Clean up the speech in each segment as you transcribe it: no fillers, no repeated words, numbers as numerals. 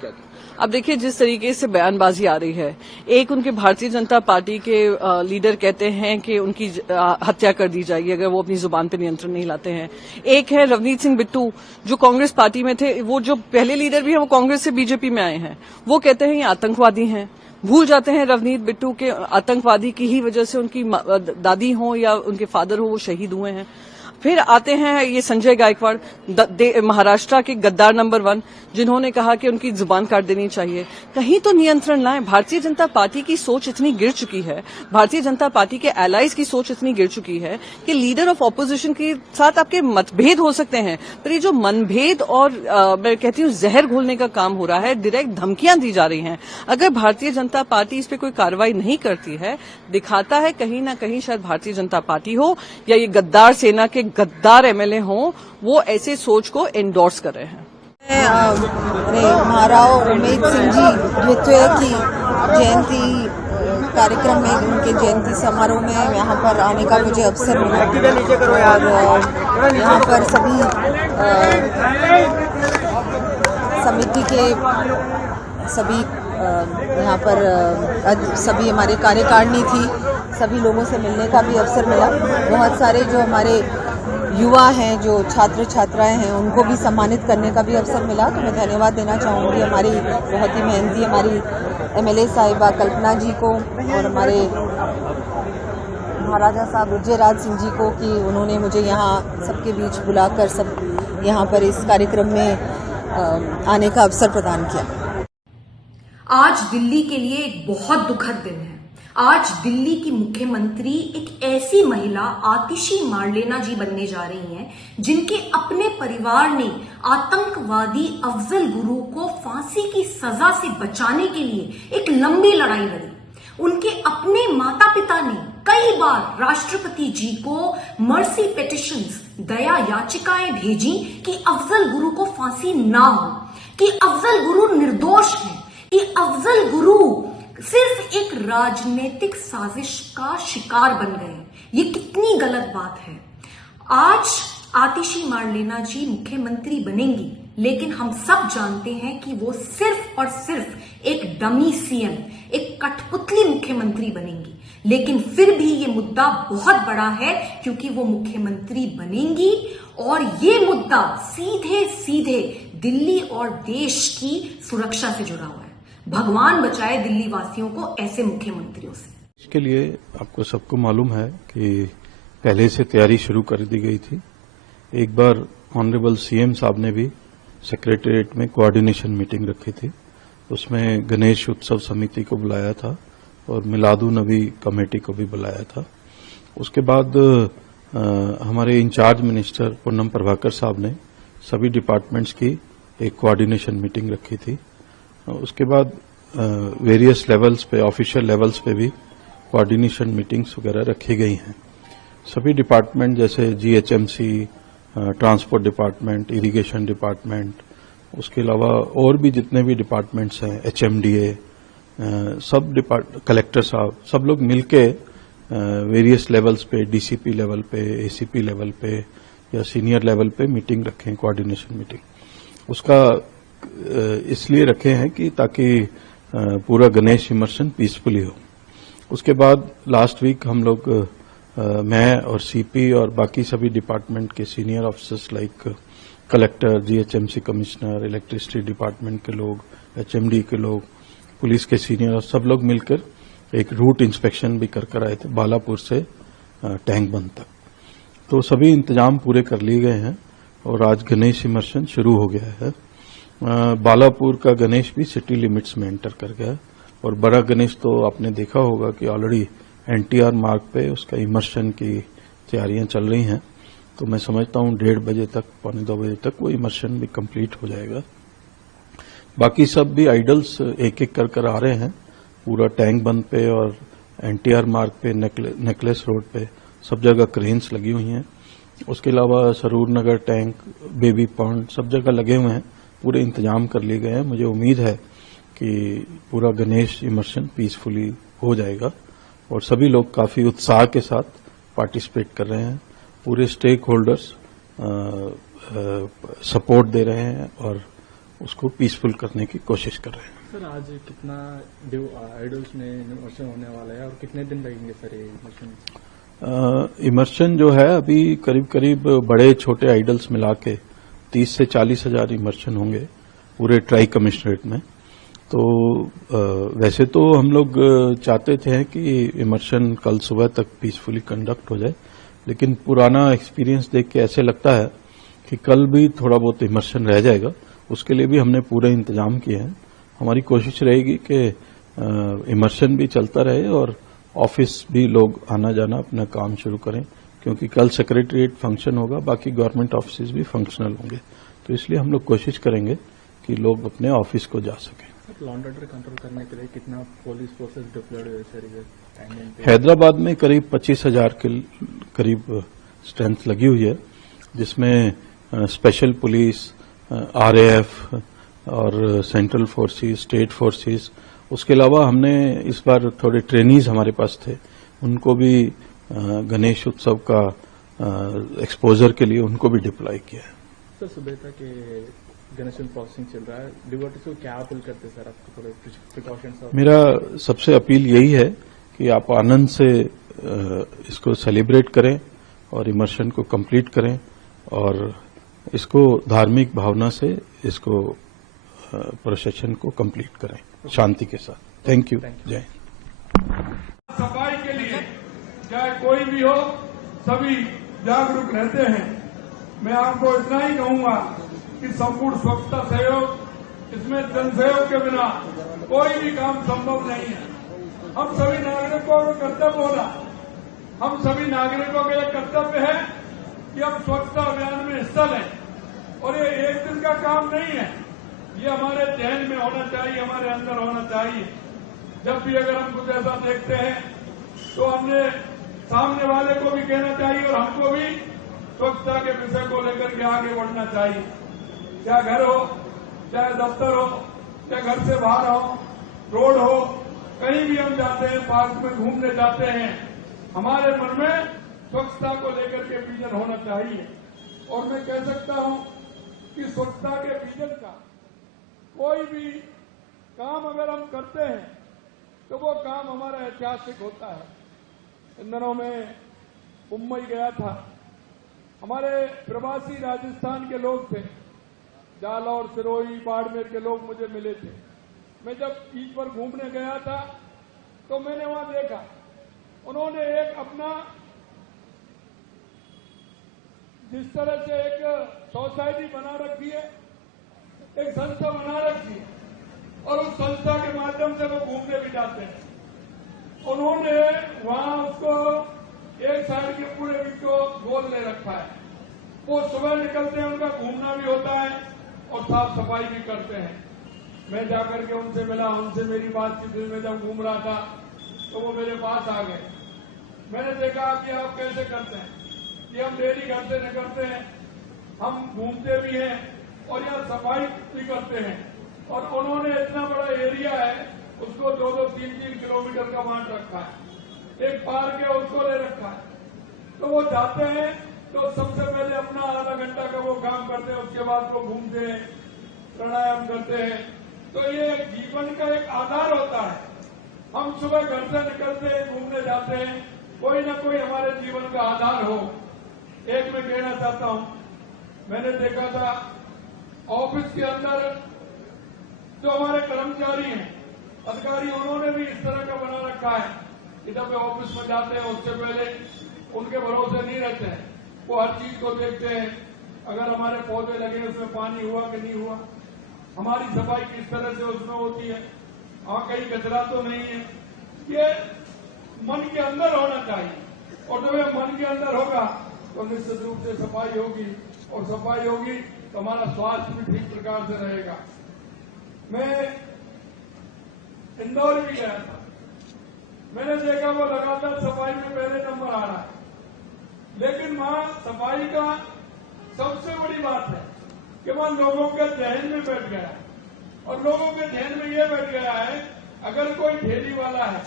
क्या? अब देखिए, जिस तरीके से बयानबाजी आ रही है, एक उनके भारतीय जनता पार्टी के लीडर कहते हैं कि उनकी हत्या कर दी जाएगी अगर वो अपनी जुबान पर नियंत्रण नहीं लाते हैं। एक है रवनीत सिंह बिट्टू, जो कांग्रेस पार्टी में थे, वो जो पहले लीडर भी हैं, वो कांग्रेस से बीजेपी में आए हैं। वो कहते हैं ये आतंकवादी हैं। भूल जाते हैं रवनीत बिट्टू के आतंकवादी की ही वजह से उनकी दादी हो या उनके फादर हो वो शहीद हुए हैं। फिर आते हैं ये संजय गायकवाड़, महाराष्ट्र के गद्दार नंबर 1, जिन्होंने कहा कि उनकी जुबान काट देनी चाहिए। कहीं तो नियंत्रण लाएं। भारतीय जनता पार्टी की सोच इतनी गिर चुकी है, भारतीय जनता पार्टी के एलाइज की सोच इतनी गिर चुकी है कि लीडर ऑफ ऑपोजिशन के साथ आपके मतभेद हो सकते हैं, पर ये जो मनभेद और मैं कहती हूँ जहर घोलने का काम हो रहा है, डायरेक्ट धमकियां दी जा रही हैं। अगर भारतीय जनता पार्टी इस पर कोई कार्रवाई नहीं करती है, दिखाता है कहीं ना कहीं शायद भारतीय जनता पार्टी हो या ये गद्दार सेना के गद्दार एमएलए हों, वो ऐसे सोच को एंडोर्स कर रहे हैं। महाराव उमेद सिंह जी द्वितीय की जयंती कार्यक्रम में, उनके जयंती समारोह में यहाँ पर आने का मुझे अवसर मिला और यहाँ पर सभी समिति के सभी यहाँ पर सभी हमारे कार्यकारिणी थी, सभी लोगों से मिलने का भी अवसर मिला। बहुत सारे जो हमारे युवा हैं, जो छात्र छात्राएं हैं, उनको भी सम्मानित करने का भी अवसर मिला। तो मैं धन्यवाद देना चाहूँगी हमारी बहुत ही मेहनती हमारी एमएलए साहिबा कल्पना जी को और हमारे महाराजा साहब रुजयराज सिंह जी को कि उन्होंने मुझे यहाँ सबके बीच बुलाकर सब यहाँ पर इस कार्यक्रम में आने का अवसर प्रदान किया। आज दिल्ली के लिए एक बहुत दुखद दिन है। आज दिल्ली की मुख्यमंत्री एक ऐसी महिला आतिशी मार्लेना जी बनने जा रही हैं, जिनके अपने परिवार ने आतंकवादी अफजल गुरु को फांसी की सजा से बचाने के लिए एक लंबी लड़ाई लड़ी। उनके अपने माता पिता ने कई बार राष्ट्रपति जी को मर्सी पिटिशंस, दया याचिकाएं भेजी कि अफजल गुरु को फांसी ना हो, कि अफजल गुरु निर्दोष हैं, कि अफजल गुरु सिर्फ एक राजनीतिक साजिश का शिकार बन गए। ये कितनी गलत बात है। आज आतिशी मार्लेना जी मुख्यमंत्री बनेंगी, लेकिन हम सब जानते हैं कि वो सिर्फ और सिर्फ एक डमी सीएम, एक कठपुतली मुख्यमंत्री बनेंगी। लेकिन फिर भी ये मुद्दा बहुत बड़ा है, क्योंकि वो मुख्यमंत्री बनेंगी और ये मुद्दा सीधे सीधे दिल्ली और देश की सुरक्षा से जुड़ा हुआ है। भगवान बचाए दिल्ली वासियों को ऐसे मुख्यमंत्रियों से। इसके लिए आपको सबको मालूम है कि पहले से तैयारी शुरू कर दी गई थी। एक बार ऑनरेबल सीएम साहब ने भी सेक्रेटेरिएट में कोऑर्डिनेशन मीटिंग रखी थी। उसमें गणेश उत्सव समिति को बुलाया था और मिलादुन नबी कमेटी को भी बुलाया था। उसके बाद हमारे इंचार्ज मिनिस्टर पूनम प्रभाकर साहब ने सभी डिपार्टमेंट्स की एक कोऑर्डिनेशन मीटिंग रखी थी। उसके बाद वेरियस लेवल्स पे, ऑफिशियल लेवल्स पे भी कोऑर्डिनेशन मीटिंग्स वगैरह रखी गई हैं। सभी डिपार्टमेंट जैसे GHMC, transport department, irrigation department, उसके अलावा और भी जितने भी डिपार्टमेंट्स हैं, एचएमडीए, सब कलेक्टर साहब, सब लोग मिलके वेरियस लेवल्स पे, डीसीपी लेवल पे, एसीपी लेवल पे या सीनियर लेवल पे मीटिंग रखें, कोऑर्डिनेशन मीटिंग। उसका इसलिए रखे हैं कि ताकि पूरा गणेश इमर्शन पीसफुली हो। उसके बाद लास्ट वीक हम लोग मैं और सीपी और बाकी सभी डिपार्टमेंट के senior officers like collector, GHMC commissioner, electricity department के लोग, एचएमडी के लोग, पुलिस के सीनियर, सब लोग मिलकर एक रूट इंस्पेक्शन भी कर आए थे बालापुर से टैंक बंद तक। तो सभी इंतजाम पूरे कर लिए गए हैं और आज गणेश इमर्शन शुरू हो गया है। बालापुर का गणेश भी सिटी लिमिट्स में एंटर कर गया और बड़ा गणेश तो आपने देखा होगा कि ऑलरेडी एनटीआर मार्ग पे उसका इमर्शन की तैयारियां चल रही हैं। तो मैं समझता हूं 1:30 बजे तक, 1:45 बजे तक वो इमर्शन भी कंप्लीट हो जाएगा। बाकी सब भी आइडल्स एक एक कर आ रहे हैं। पूरा टैंक बंद पे और एनटीआर मार्ग पे, नेकलेस रोड पे सब जगह क्रेन्स लगी हुई हैं। उसके अलावा सरूर नगर टैंक, बेबी पॉन्ड सब जगह लगे हुए हैं। पूरे इंतजाम कर लिए गए हैं। मुझे उम्मीद है कि पूरा गणेश इमर्शन पीसफुली हो जाएगा और सभी लोग काफी उत्साह के साथ पार्टिसिपेट कर रहे हैं। पूरे स्टेक होल्डर्स सपोर्ट दे रहे हैं और उसको पीसफुल करने की कोशिश कर रहे हैं। सर आज कितना आइडल्स में इमर्शन होने वाला है और कितने दिन लगेंगे सर ये इमर्शन? इमर्शन जो है अभी करीब करीब बड़े छोटे आइडल्स मिला के 30 से 40 हजार इमर्शन होंगे पूरे ट्राई कमिश्नरेट में। तो वैसे तो हम लोग चाहते थे कि इमर्शन कल सुबह तक पीसफुली कंडक्ट हो जाए, लेकिन पुराना एक्सपीरियंस देख के ऐसे लगता है कि कल भी थोड़ा बहुत इमर्शन रह जाएगा। उसके लिए भी हमने पूरे इंतजाम किए हैं। हमारी कोशिश रहेगी कि इमर्शन भी चलता रहे और ऑफिस भी लोग आना जाना अपना काम शुरू करें, क्योंकि कल सेक्रेटरीट फंक्शन होगा, बाकी गवर्नमेंट ऑफिस भी फंक्शनल होंगे। तो इसलिए हम लोग कोशिश करेंगे कि लोग अपने ऑफिस को जा सकें। लॉ एंड ऑर्डर कंट्रोल करने के लिए कितना पुलिस फोर्सेस डिप्लॉयड हुए सर टाइमिंग पे? हैदराबाद में करीब 25,000 के करीब स्ट्रेंथ लगी हुई है, जिसमें स्पेशल पुलिस, आरएएफ और सेंट्रल फोर्सेस, स्टेट फोर्सेस। उसके अलावा हमने इस बार थोड़े ट्रेनीज हमारे पास थे, उनको भी गणेश उत्सव का एक्सपोजर के लिए उनको भी डिप्लॉय किया है। सर सुबह तक गणेश प्रोसेसिंग चल रहा है, डिवोटीज को क्या अपील करते सर आपको थोड़े प्रिकॉशंस? मेरा सबसे अपील यही है कि आप आनंद से इसको सेलिब्रेट करें और इमर्शन को कंप्लीट करें और इसको धार्मिक भावना से इसको प्रोसेशन को कंप्लीट करें शांति के साथ। Thank you. जय। सफाई के लिए चाहे कोई भी हो, सभी जागरूक रहते हैं। मैं आपको इतना ही कहूंगा कि संपूर्ण स्वच्छता सहयोग, इसमें जन सहयोग के बिना कोई भी काम संभव नहीं है। हम सभी नागरिकों का कर्तव्य होना, हम सभी नागरिकों का यह कर्तव्य है कि हम स्वच्छता अभियान में हिस्सा लें। और ये एक दिन का काम नहीं है, ये हमारे ध्यान में होना चाहिए, हमारे अंदर होना चाहिए। जब भी अगर हम कुछ ऐसा देखते हैं तो हमने सामने वाले को भी कहना चाहिए और हमको भी स्वच्छता के विषय को लेकर के आगे बढ़ना चाहिए। चाहे घर हो, चाहे दफ्तर हो, चाहे घर से बाहर हो, रोड हो, कहीं भी हम जाते हैं, पार्क में घूमने जाते हैं, हमारे मन में स्वच्छता को लेकर के विजन होना चाहिए। और मैं कह सकता हूं कि स्वच्छता के विजन का कोई भी काम अगर हम करते हैं तो वो काम हमारा ऐतिहासिक होता है। इन दिनों में मुंबई गया था, हमारे प्रवासी राजस्थान के लोग थे, जालौर, सिरोही, बाड़मेर के लोग मुझे मिले थे। मैं जब बीच पर घूमने गया था तो मैंने वहां देखा, उन्होंने एक अपना जिस तरह से एक सोसाइटी बना रखी है, एक संस्था बना रखी है और उस संस्था के माध्यम से वो घूमने भी जाते हैं। उन्होंने वहां उसको एक साइड के पूरे बीच को गोल ले रखा है। वो सुबह निकलते हैं, उनका घूमना भी होता है और साफ सफाई भी करते हैं। मैं जाकर के उनसे मिला, उनसे मेरी बातचीत हुई। मैं जब घूम रहा था तो वो मेरे पास आ गए। मैंने देखा कि आप कैसे करते हैं, कि हम डेली घर से निकलते हैं, हम घूमते भी हैं और यहाँ सफाई भी करते हैं। और उन्होंने इतना बड़ा एरिया है, उसको 2-2, 3-3 किलोमीटर का बांट रखा है। एक पार्क है, उसको ले रखा है। तो वो जाते हैं तो सबसे पहले अपना आधा घंटा का वो काम करते हैं, उसके बाद वो घूमते हैं, प्राणायाम करते हैं। तो ये जीवन का एक आधार होता है। हम सुबह घर से निकलते हैं, घूमने जाते हैं, कोई न कोई हमारे जीवन का आधार हो। एक मैं कहना चाहता हूं, मैंने देखा था ऑफिस के अंदर जो हमारे कर्मचारी हैं, अधिकारी, उन्होंने भी इस तरह का बना रखा है कि जब वे ऑफिस में जाते हैं उससे पहले उनके भरोसे नहीं रहते हैं। वो हर चीज को देखते हैं, अगर हमारे पौधे लगे उसमें पानी हुआ कि नहीं हुआ, हमारी सफाई किस तरह से उसमें होती है, वहां कहीं कचरा तो नहीं है। ये मन के अंदर होना चाहिए और जब ये मन के अंदर होगा तो निश्चित रूप से सफाई होगी और सफाई होगी तो हमारा स्वास्थ्य भी ठीक प्रकार से रहेगा। मैं इंदौर भी गया था, मैंने देखा वो लगातार सफाई में पहले नंबर आ रहा है। लेकिन वहां सफाई का सबसे बड़ी बात है कि वहां लोगों के ध्यान में बैठ गया और लोगों के ध्यान में ये बैठ गया है, अगर कोई ठेली वाला है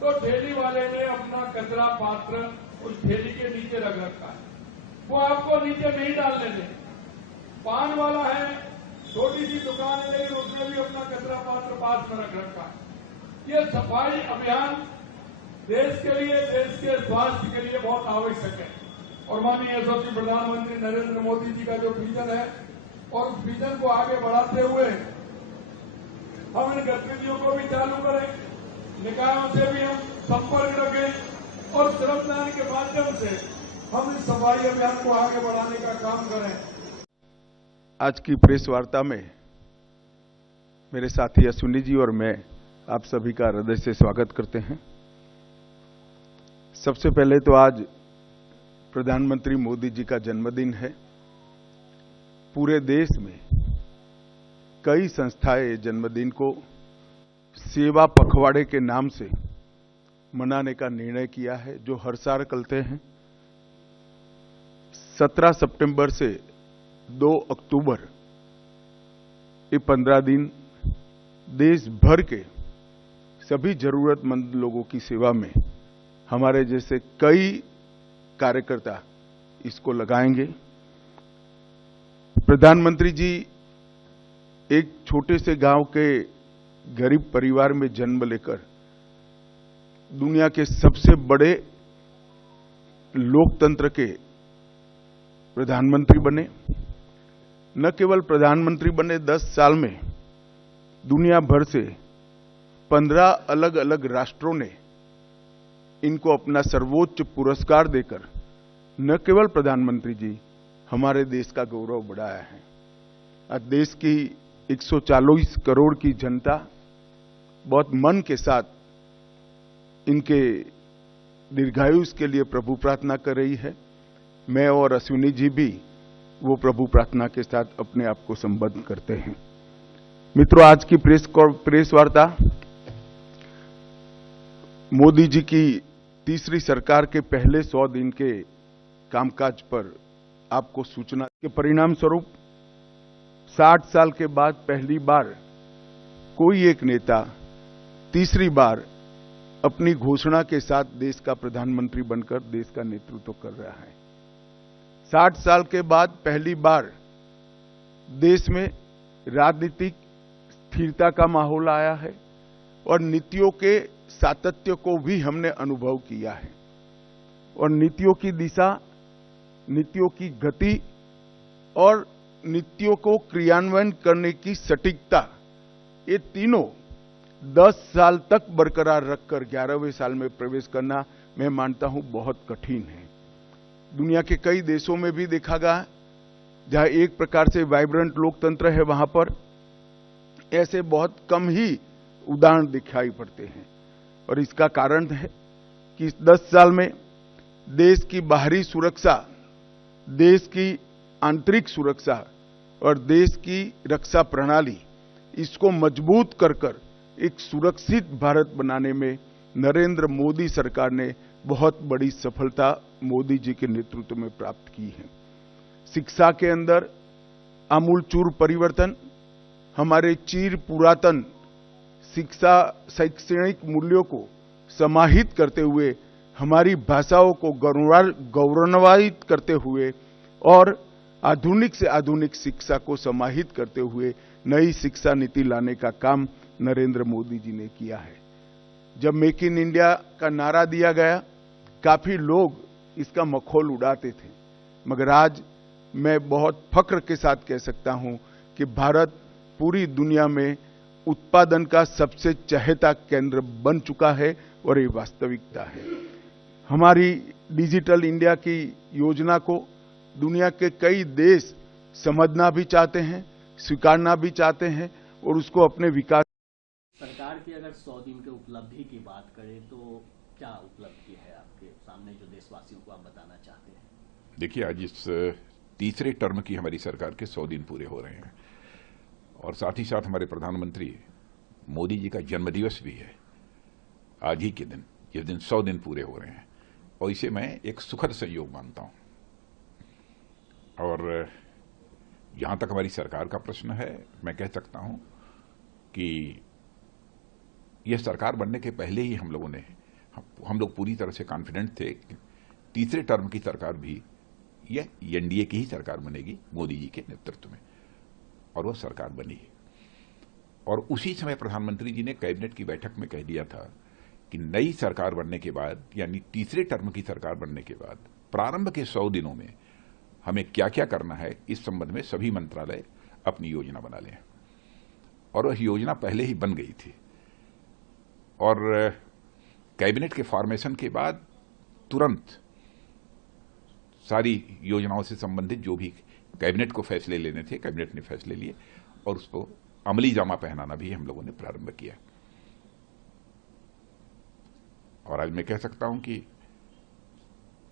तो ठेली वाले ने अपना कचरा पात्र उस ठेली के नीचे रख रखा है, वो आपको नीचे नहीं डालने दें। पान वाला है छोटी सी दुकान है लेकिन उसने भी अपना कचरा पात्र पास में रख रखा है। ये सफाई अभियान देश के लिए, देश के स्वास्थ्य के लिए बहुत आवश्यक है। और माननीय यशस्वी प्रधानमंत्री नरेंद्र मोदी जी का जो विजन है और उस विजन को आगे बढ़ाते हुए हम इन गतिविधियों को भी चालू करें, निकायों से भी हम संपर्क रखें और श्रमदान के माध्यम से हम इस सफाई अभियान को आगे बढ़ाने का काम करें। आज की प्रेस वार्ता में मेरे साथी अश्विनी जी और मैं आप सभी का हृदय से स्वागत करते हैं। सबसे पहले तो आज प्रधानमंत्री मोदी जी का जन्मदिन है। पूरे देश में कई संस्थाएं जन्मदिन को सेवा पखवाड़े के नाम से मनाने का निर्णय किया है, जो हर साल करते हैं। 17 सितंबर से 2 अक्टूबर ये 15 दिन देश भर के सभी जरूरतमंद लोगों की सेवा में हमारे जैसे कई कार्यकर्ता इसको लगाएंगे। प्रधानमंत्री जी एक छोटे से गांव के गरीब परिवार में जन्म लेकर दुनिया के सबसे बड़े लोकतंत्र के प्रधानमंत्री बने। न केवल प्रधानमंत्री बने, 10 साल में दुनिया भर से 15 अलग अलग राष्ट्रों ने इनको अपना सर्वोच्च पुरस्कार देकर न केवल प्रधानमंत्री जी हमारे देश का गौरव बढ़ाया है। आज देश की 140 करोड़ की जनता बहुत मन के साथ इनके दीर्घायुष के लिए प्रभु प्रार्थना कर रही है। मैं और अश्विनी जी भी वो प्रभु प्रार्थना के साथ अपने आप को संबद्ध करते हैं। मित्रों, आज की प्रेस वार्ता मोदी जी की तीसरी सरकार के पहले 100 दिन के कामकाज पर आपको सूचना के परिणाम स्वरूप 60 साल के बाद पहली बार कोई एक नेता तीसरी बार अपनी घोषणा के साथ देश का प्रधानमंत्री बनकर देश का नेतृत्व कर रहा है। 60 साल के बाद पहली बार देश में राजनीतिक स्थिरता का माहौल आया है और नीतियों के सातत्य को भी हमने अनुभव किया है। और नीतियों की दिशा, नीतियों की गति और नीतियों को क्रियान्वयन करने की सटीकता, ये तीनों 10 साल तक बरकरार रखकर 11वें साल में प्रवेश करना मैं मानता हूं बहुत कठिन है। दुनिया के कई देशों में भी देखा गया जहां एक प्रकार से वाइब्रेंट लोकतंत्र है, वहां पर ऐसे बहुत कम ही उदाहरण दिखाई पड़ते हैं। और इसका कारण है कि इस 10 साल में देश की बाहरी सुरक्षा, देश की आंतरिक सुरक्षा और देश की रक्षा प्रणाली, इसको मजबूत कर एक सुरक्षित भारत बनाने में नरेंद्र मोदी सरकार ने बहुत बड़ी सफलता मोदी जी के नेतृत्व में प्राप्त की है। शिक्षा के अंदर आमूलचूल परिवर्तन, हमारे चिर पुरातन शिक्षा शैक्षणिक मूल्यों को समाहित करते हुए, हमारी भाषाओं को गौरवान्वित करते हुए और आधुनिक से आधुनिक शिक्षा को समाहित करते हुए नई शिक्षा नीति लाने का काम नरेंद्र मोदी जी ने किया है। जब मेक इन इंडिया का नारा दिया गया, काफी लोग इसका मखौल उड़ाते थे, मगर आज मैं बहुत फख्र के साथ कह सकता हूं कि भारत पूरी दुनिया में उत्पादन का सबसे चहेता केंद्र बन चुका है और ये वास्तविकता है। हमारी डिजिटल इंडिया की योजना को दुनिया के कई देश समझना भी चाहते हैं, स्वीकारना भी चाहते हैं और उसको अपने विकास। सरकार की अगर 100 दिन के उपलब्धि की बात करें तो क्या उपलब्धि है आपके सामने जो देशवासियों को आप बताना चाहते हैं? देखिए, आज इस तीसरे टर्म की हमारी सरकार के 100 दिन पूरे हो रहे हैं और साथ ही साथ हमारे प्रधानमंत्री मोदी जी का जन्मदिवस भी है आज ही के दिन। ये दिन 100 दिन पूरे हो रहे हैं और इसे मैं एक सुखद संयोग मानता हूं। और जहां तक हमारी सरकार का प्रश्न है, मैं कह सकता हूं कि यह सरकार बनने के पहले ही हम लोग पूरी तरह से कॉन्फिडेंट थे कि तीसरे टर्म की सरकार भी यह एनडीए की ही सरकार बनेगी मोदी जी के नेतृत्व में। और वह सरकार बनी। और उसी समय प्रधानमंत्री जी ने कैबिनेट की बैठक में कह दिया था कि नई सरकार बनने के बाद, यानी तीसरे टर्म की सरकार बनने के बाद प्रारंभ के 100 दिनों में हमें क्या क्या करना है, इस संबंध में सभी मंत्रालय अपनी योजना बना लें। और वह योजना पहले ही बन गई थी। और कैबिनेट के फॉर्मेशन के बाद तुरंत सारी योजनाओं से संबंधित जो भी कैबिनेट को फैसले लेने थे, कैबिनेट ने फैसले लिए और उसको अमली जामा पहनाना भी हम लोगों ने प्रारंभ किया। और आज मैं कह सकता हूं कि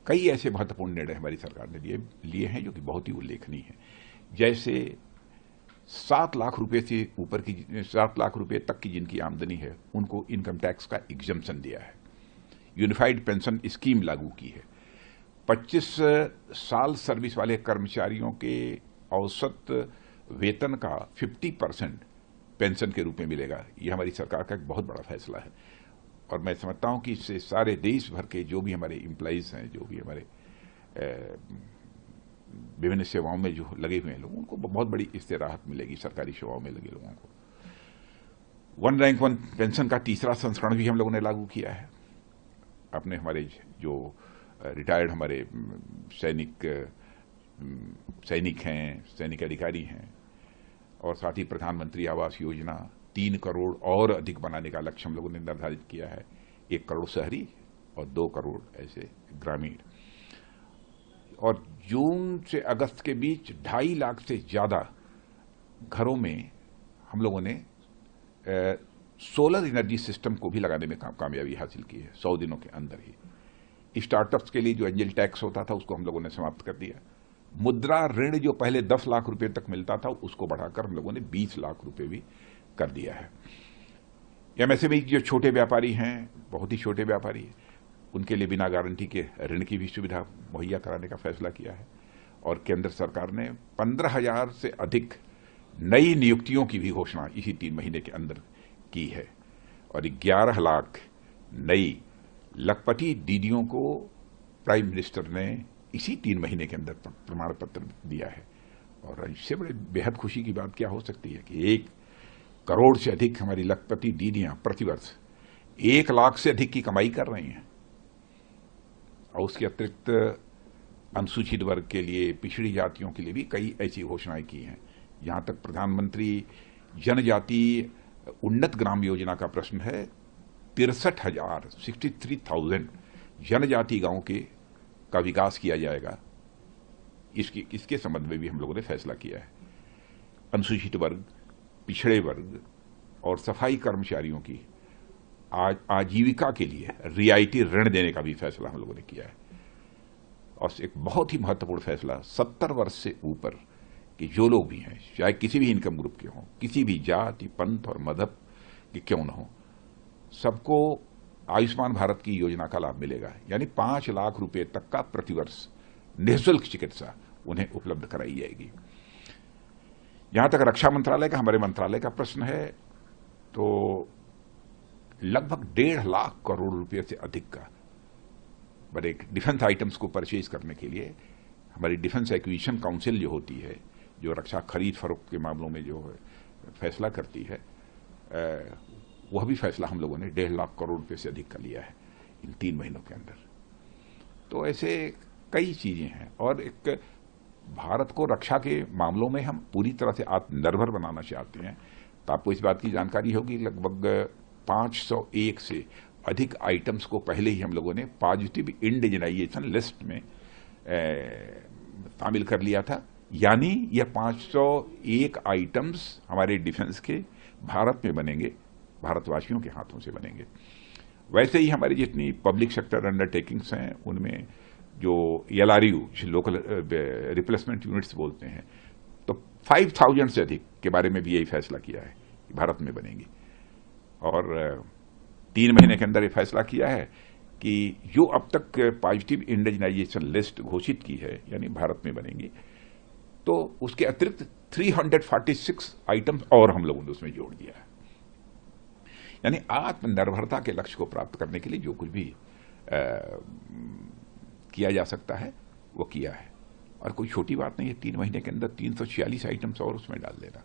कई ऐसे महत्वपूर्ण निर्णय हमारी सरकार ने लिए हैं जो कि बहुत ही उल्लेखनीय है। जैसे 7 लाख रुपए से ऊपर की 7 लाख रुपए तक की जिनकी आमदनी है उनको इनकम टैक्स का एग्जम्पशन दिया है। यूनिफाइड पेंशन स्कीम लागू की है। 25 साल सर्विस वाले कर्मचारियों के औसत वेतन का 50% पेंशन के रूप में मिलेगा। यह हमारी सरकार का एक बहुत बड़ा फैसला है। और मैं समझता हूं कि इससे सारे देश भर के जो भी हमारे एम्प्लॉइज हैं, जो भी हमारे विभिन्न सेवाओं में जो लगे हुए हैं लोग, उनको बहुत बड़ी इससे राहत मिलेगी। सरकारी सेवाओं में लगे लोगों को 1 रैंक 1 पेंशन का तीसरा संस्करण भी हम लोगों ने लागू किया है। अपने हमारे जो रिटायर्ड हमारे सैनिक हैं, सैनिक अधिकारी हैं, और साथ ही प्रधानमंत्री आवास योजना 3 करोड़ और अधिक बनाने का लक्ष्य हम लोगों ने निर्धारित किया है। 1 करोड़ शहरी और 2 करोड़ ऐसे ग्रामीण। और जून से अगस्त के बीच 2.5 लाख से ज्यादा घरों में हम लोगों ने सोलर एनर्जी सिस्टम को भी लगाने में कामयाबी हासिल की है 100 दिनों के अंदर ही। स्टार्टअप्स के लिए जो एंजल टैक्स होता था उसको हम लोगों ने समाप्त कर दिया। मुद्रा ऋण जो पहले 10 लाख रुपए तक मिलता था उसको बढ़ाकर हम लोगों ने 20 लाख रुपए भी कर दिया है। एमएसएमई जो छोटे व्यापारी हैं, बहुत ही छोटे व्यापारी हैं, उनके लिए बिना गारंटी के ऋण की भी सुविधा मुहैया कराने का फैसला किया है। और केंद्र सरकार ने 15,000 से अधिक नई नियुक्तियों की भी घोषणा इसी 3 महीने के अंदर की है। और 11 लाख नई लखपति दीदियों को प्राइम मिनिस्टर ने इसी 3 महीने के अंदर प्रमाण पत्र दिया है। और इससे बड़े बेहद खुशी की बात क्या हो सकती है कि 1 करोड़ से अधिक हमारी लखपति दीदियां प्रतिवर्ष 1 लाख से अधिक की कमाई कर रही हैं। और उसके अतिरिक्त अनुसूचित वर्ग के लिए, पिछड़ी जातियों के लिए भी कई ऐसी घोषणाएं की हैं। जहां तक प्रधानमंत्री जनजाति उन्नत ग्राम योजना का प्रश्न है, 63,000 जनजाति गांव का विकास किया जाएगा। इसके संबंध में भी हम लोगों ने फैसला किया है। अनुसूचित वर्ग, पिछड़े वर्ग और सफाई कर्मचारियों की आजीविका के लिए रियायती ऋण देने का भी फैसला हम लोगों ने किया है। और एक बहुत ही महत्वपूर्ण फैसला, 70 वर्ष से ऊपर के जो लोग भी हैं, चाहे किसी भी इनकम ग्रुप के हों, किसी भी जाति, पंथ और मजहब के क्यों न हो, सबको आयुष्मान भारत की योजना का लाभ मिलेगा। यानी 5 लाख रुपए तक का प्रतिवर्ष निःशुल्क चिकित्सा उन्हें उपलब्ध कराई जाएगी। जहां तक रक्षा मंत्रालय का, हमारे मंत्रालय का प्रश्न है, तो लगभग 1.5 लाख करोड़ रुपए से अधिक का बड़े डिफेंस आइटम्स को परचेज करने के लिए हमारी डिफेंस एक्विजिशन काउंसिल जो होती है, जो रक्षा खरीद फरोख्त के मामलों में जो फैसला करती है, वह भी फैसला हम लोगों ने 1.5 लाख करोड़ रुपए से अधिक का लिया है इन 3 महीनों के अंदर। तो ऐसे कई चीजें हैं। और एक भारत को रक्षा के मामलों में हम पूरी तरह से आत्मनिर्भर बनाना चाहते हैं। तो आपको इस बात की जानकारी होगी, लगभग 501 से अधिक आइटम्स को पहले ही हम लोगों ने पॉजिटिव इंडिजिनाइजेशन लिस्ट में शामिल कर लिया था। यानी यह 501 आइटम्स हमारे डिफेंस के भारत में बनेंगे, भारतवासियों के हाथों से बनेंगे। वैसे ही हमारी जितनी पब्लिक सेक्टर अंडरटेकिंग्स हैं, उनमें जो LRU, लोकल रिप्लेसमेंट यूनिट्स बोलते हैं, तो 5,000 से अधिक के बारे में भी यही फैसला किया है कि भारत में बनेंगी। और 3 महीने के अंदर ये फैसला किया है कि जो अब तक पॉजिटिव इंडिजिनाइजेशन लिस्ट घोषित की है, यानी भारत में बनेंगी, तो उसके अतिरिक्त 346 आइटम्स और हम लोगों ने उसमें जोड़ दिया है। यानी आत्मनिर्भरता के लक्ष्य को प्राप्त करने के लिए जो कुछ भी किया जा सकता है वो किया है। और कोई छोटी बात नहीं है 3 महीने के अंदर 346 आइटम्स और उसमें डाल देना।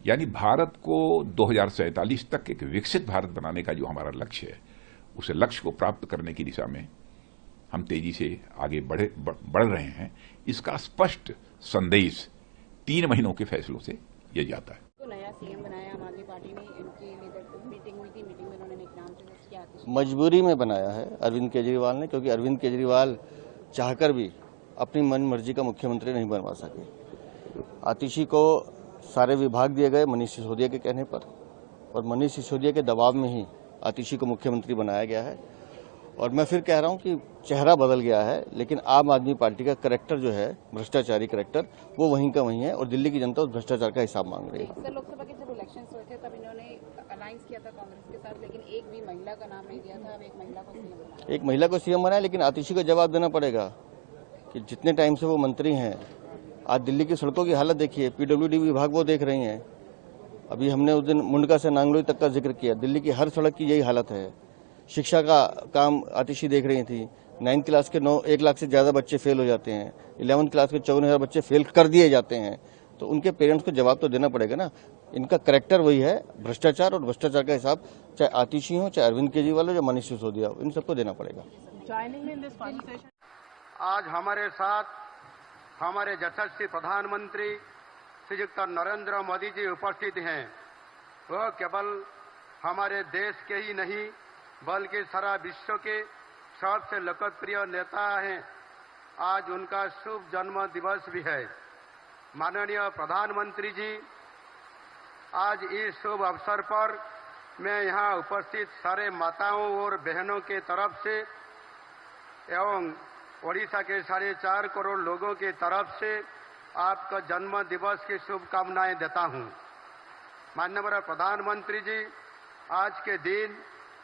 यानी भारत को 2047 तक एक विकसित भारत बनाने का जो हमारा लक्ष्य है, उस लक्ष्य को प्राप्त करने की दिशा में हम तेजी से आगे बढ़ रहे हैं। इसका स्पष्ट संदेश 3 महीनों के फैसलों से ये जाता है। तो नया सीएम बनाया आम आदमी पार्टी ने, इनकी मीटिंग हुई थी, मीटिंग में उन्होंने एक नाम सजेस्ट किया। मजबूरी में बनाया है अरविंद केजरीवाल ने, क्योंकि अरविंद केजरीवाल चाहकर भी अपनी मन मर्जी का मुख्यमंत्री नहीं बनवा सके। आतिशी को सारे विभाग दिए गए मनीष सिसोदिया के कहने पर, और मनीष सिसोदिया के दबाव में ही आतिशी को मुख्यमंत्री बनाया गया है। और मैं फिर कह रहा हूं कि चेहरा बदल गया है, लेकिन आम आदमी पार्टी का करैक्टर जो है, भ्रष्टाचारी करैक्टर, वो वहीं का वहीं है और दिल्ली की जनता उस भ्रष्टाचार का हिसाब मांग रही है। सर, लोकसभा के जब इलेक्शन हुए थे तब इन्होंने अलायंस किया था कांग्रेस के साथ, लेकिन एक भी महिला का नाम नहीं दिया था। अब एक महिला को सीएम बनाया। एक महिला को सीएम बनाया, लेकिन आतिशी को जवाब देना पड़ेगा कि जितने टाइम से वो मंत्री हैं, आज दिल्ली की सड़कों की हालत देखिए, पीडब्ल्यूडी विभाग वो देख रही हैं। अभी हमने उस दिन मुंडका से नांगलोई तक का जिक्र किया, दिल्ली की हर सड़क की यही हालत है। शिक्षा का काम आतिशी देख रही थी। 9th क्लास के 1 लाख से ज्यादा बच्चे फेल हो जाते हैं, 11th क्लास के 54,000 बच्चे फेल कर दिए जाते हैं। तो उनके पेरेंट्स को जवाब तो देना पड़ेगा ना। इनका करैक्टर वही है, भ्रष्टाचार, और भ्रष्टाचार का हिसाब चाहे आतिशी हो, चाहे अरविंद केजरीवाल हो, चाहे मनीष सिसोदिया हो, इन सबको देना पड़ेगा। आज हमारे साथ हमारे यशस्वी प्रधानमंत्री श्रीयुक्त नरेंद्र मोदी जी उपस्थित हैं। वह केवल हमारे देश के ही नहीं बल्कि सारा विश्व के सबसे लोकप्रिय नेता हैं। आज उनका शुभ जन्म दिवस भी है। माननीय प्रधानमंत्री जी, आज इस शुभ अवसर पर मैं यहाँ उपस्थित सारे माताओं और बहनों के तरफ से एवं ओडिशा के 4.5 करोड़ लोगों की तरफ से आपका जन्म दिवस की शुभकामनाएं देता हूं। माननीय प्रधानमंत्री जी, आज के दिन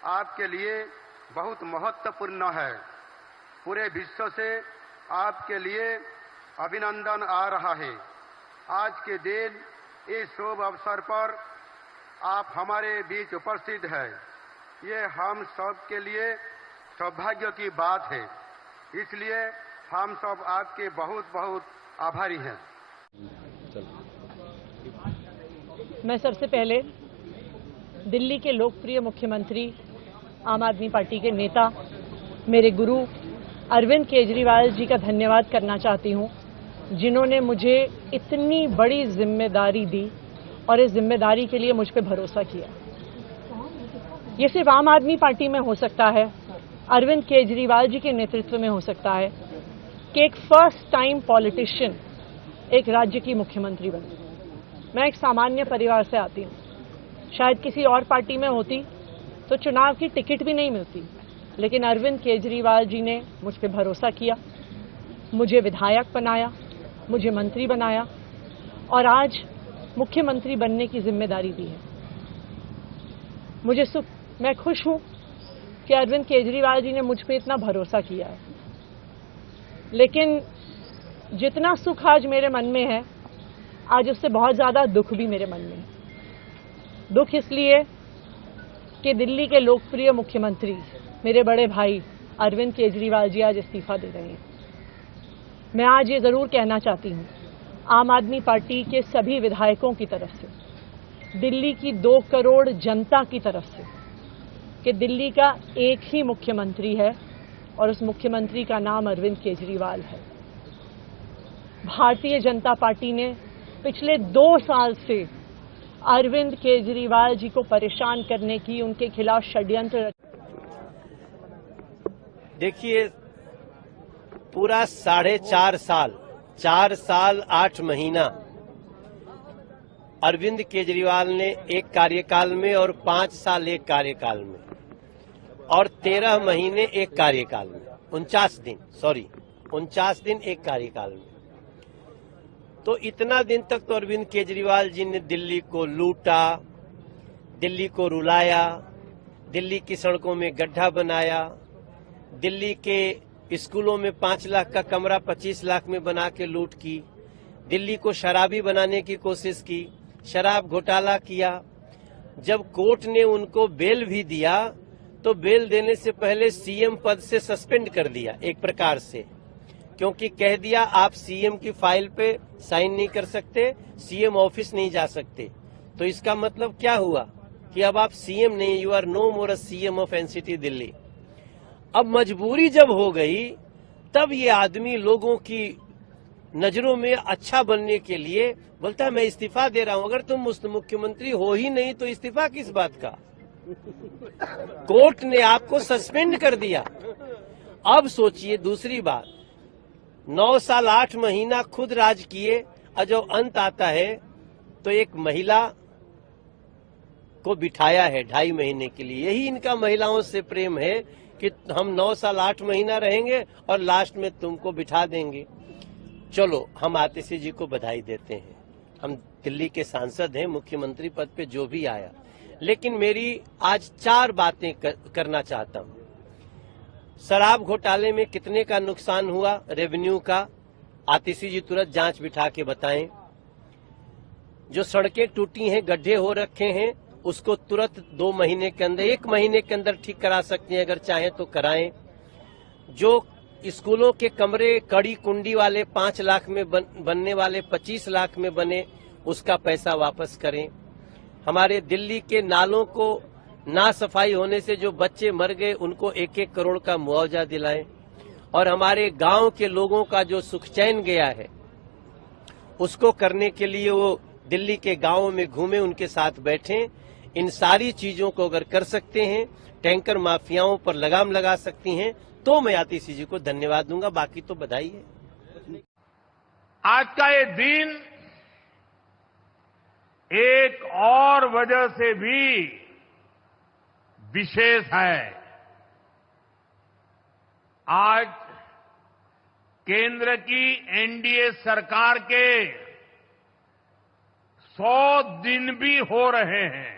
आपके लिए बहुत महत्वपूर्ण है। पूरे विश्व से आपके लिए अभिनंदन आ रहा है। आज के दिन इस शुभ अवसर पर आप हमारे बीच उपस्थित हैं। ये हम सब के लिए सौभाग्य की बात है, इसलिए हम सब आपके बहुत बहुत आभारी हैं। मैं सबसे पहले दिल्ली के लोकप्रिय मुख्यमंत्री, आम आदमी पार्टी के नेता, मेरे गुरु अरविंद केजरीवाल जी का धन्यवाद करना चाहती हूं, जिन्होंने मुझे इतनी बड़ी जिम्मेदारी दी और इस जिम्मेदारी के लिए मुझ पर भरोसा किया। ये सिर्फ आम आदमी पार्टी में हो सकता है, अरविंद केजरीवाल जी के नेतृत्व में हो सकता है कि एक फर्स्ट टाइम पॉलिटिशियन एक राज्य की मुख्यमंत्री बने। मैं एक सामान्य परिवार से आती हूँ। शायद किसी और पार्टी में होती तो चुनाव की टिकट भी नहीं मिलती, लेकिन अरविंद केजरीवाल जी ने मुझ पर भरोसा किया, मुझे विधायक बनाया, मुझे मंत्री बनाया और आज मुख्यमंत्री बनने की जिम्मेदारी दी है। मुझे सुख, मैं खुश हूं कि अरविंद केजरीवाल जी ने मुझ पर इतना भरोसा किया है। लेकिन जितना सुख आज मेरे मन में है, आज उससे बहुत ज्यादा दुख भी मेरे मन में है। दुख इसलिए कि दिल्ली के लोकप्रिय मुख्यमंत्री, मेरे बड़े भाई अरविंद केजरीवाल जी आज इस्तीफा दे रहे हैं। मैं आज ये जरूर कहना चाहती हूँ आम आदमी पार्टी के सभी विधायकों की तरफ से, दिल्ली की 2 करोड़ जनता की तरफ से, कि दिल्ली का एक ही मुख्यमंत्री है और उस मुख्यमंत्री का नाम अरविंद केजरीवाल है। भारतीय जनता पार्टी ने पिछले 2 साल से अरविंद केजरीवाल जी को परेशान करने की, उनके खिलाफ षड्यंत्र। देखिए, पूरा 4.5 साल, 4 साल 8 महीना अरविंद केजरीवाल ने एक कार्यकाल में और 5 साल एक कार्यकाल में और 13 महीने एक कार्यकाल में, 49 दिन एक कार्यकाल में। तो इतना दिन तक तो अरविंद केजरीवाल जी ने दिल्ली को लूटा, दिल्ली को रुलाया, दिल्ली की सड़कों में गड्ढा बनाया, दिल्ली के स्कूलों में 5 लाख का कमरा 25 लाख में बना के लूट की, दिल्ली को शराबी बनाने की कोशिश की, शराब घोटाला किया। जब कोर्ट ने उनको बेल भी दिया तो बेल देने से पहले सीएम पद से सस्पेंड कर दिया एक प्रकार से, क्योंकि कह दिया आप सीएम की फाइल पे साइन नहीं कर सकते, सीएम ऑफिस नहीं जा सकते। तो इसका मतलब क्या हुआ कि अब आप सीएम नहीं, you are no more a CM of NCT Delhi. अब मजबूरी जब हो गई तब ये आदमी लोगों की नजरों में अच्छा बनने के लिए बोलता है मैं इस्तीफा दे रहा हूं। अगर तुम मुख्यमंत्री हो ही नहीं तो इस्तीफा किस बात का? कोर्ट ने आपको सस्पेंड कर दिया। अब सोचिए दूसरी बात, 9 साल 8 महीना खुद राज किए और जब अंत आता है तो एक महिला को बिठाया है 2.5 महीने के लिए। यही इनका महिलाओं से प्रेम है कि हम 9 साल 8 महीना रहेंगे और लास्ट में तुमको बिठा देंगे। चलो, हम आतिशी जी को बधाई देते हैं, हम दिल्ली के सांसद हैं, मुख्यमंत्री पद पे जो भी आया। लेकिन मेरी आज 4 बातें करना चाहता हूं। शराब घोटाले में कितने का नुकसान हुआ रेवेन्यू का, आतिशी जी तुरंत जांच बिठा के बताएं। जो सड़कें टूटी हैं, गड्ढे हो रखे हैं, उसको तुरंत 2 महीने के अंदर, 1 महीने के अंदर ठीक करा सकते हैं, अगर चाहें तो कराएं। जो स्कूलों के कमरे कड़ी कुंडी वाले 5 लाख में बनने वाले 25 लाख में बने, उसका पैसा वापस करें। हमारे दिल्ली के नालों को ना सफाई होने से जो बच्चे मर गए उनको 1-1 करोड़ का मुआवजा दिलाएं। और हमारे गांव के लोगों का जो सुख चैन गया है उसको करने के लिए वो दिल्ली के गांवों में घूमे, उनके साथ बैठें। इन सारी चीजों को अगर कर सकते हैं, टैंकर माफियाओं पर लगाम लगा सकती हैं, तो मैं आतिशी जी को धन्यवाद दूंगा। बाकी तो बधाई है। आज का ये दिन एक और वजह से भी विशेष है। आज केंद्र की एनडीए सरकार के 100 दिन भी हो रहे हैं।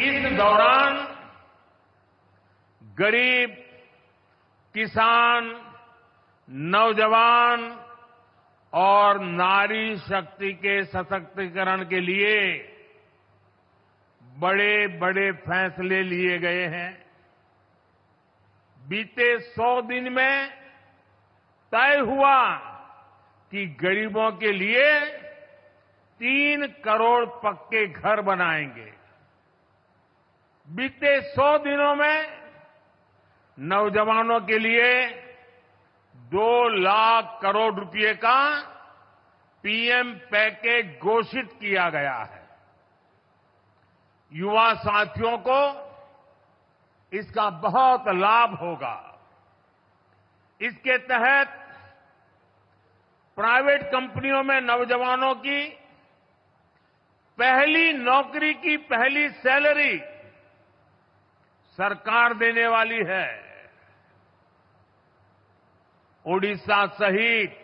इस दौरान गरीब, किसान, नौजवान और नारी शक्ति के सशक्तिकरण के लिए बड़े बड़े फैसले लिए गए हैं। बीते 100 दिन में तय हुआ कि गरीबों के लिए 3 करोड़ पक्के घर बनाएंगे। बीते 100 दिनों में नौजवानों के लिए 2 लाख करोड़ रुपए का पीएम पैकेज घोषित किया गया है। युवा साथियों को इसका बहुत लाभ होगा। इसके तहत प्राइवेट कंपनियों में नौजवानों की पहली नौकरी की पहली सैलरी सरकार देने वाली है। ओडिशा सहित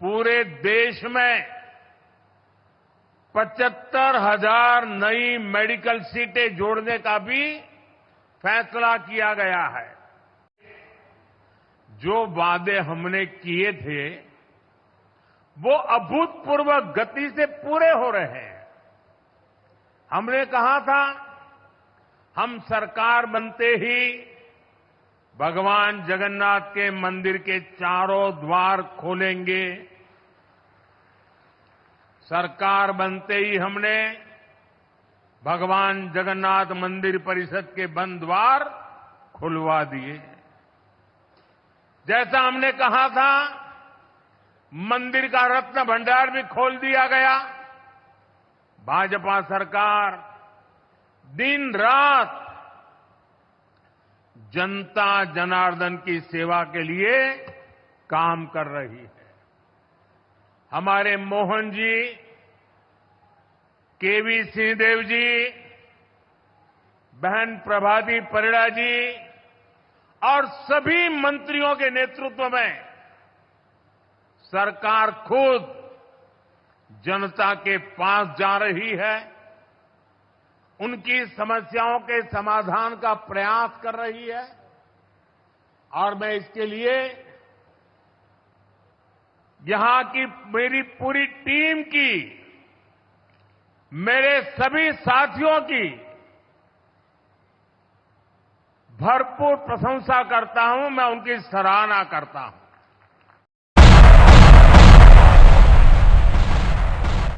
पूरे देश में 75,000 नई मेडिकल सीटें जोड़ने का भी फैसला किया गया है। जो वादे हमने किए थे वो अभूतपूर्व गति से पूरे हो रहे हैं। हमने कहा था हम सरकार बनते ही भगवान जगन्नाथ के मंदिर के चारों द्वार खोलेंगे। सरकार बनते ही हमने भगवान जगन्नाथ मंदिर परिषद के बंद द्वार खुलवा दिए। जैसा हमने कहा था मंदिर का रत्न भंडार भी खोल दिया गया। भाजपा सरकार दिन रात जनता जनार्दन की सेवा के लिए काम कर रही है। हमारे मोहन जी, केवी सिंहदेव जी, बहन प्रभाती परिड़ा जी और सभी मंत्रियों के नेतृत्व में सरकार खुद जनता के पास जा रही है, उनकी समस्याओं के समाधान का प्रयास कर रही है। और मैं इसके लिए यहां की मेरी पूरी टीम की, मेरे सभी साथियों की भरपूर प्रशंसा करता हूं। मैं उनकी सराहना करता हूं।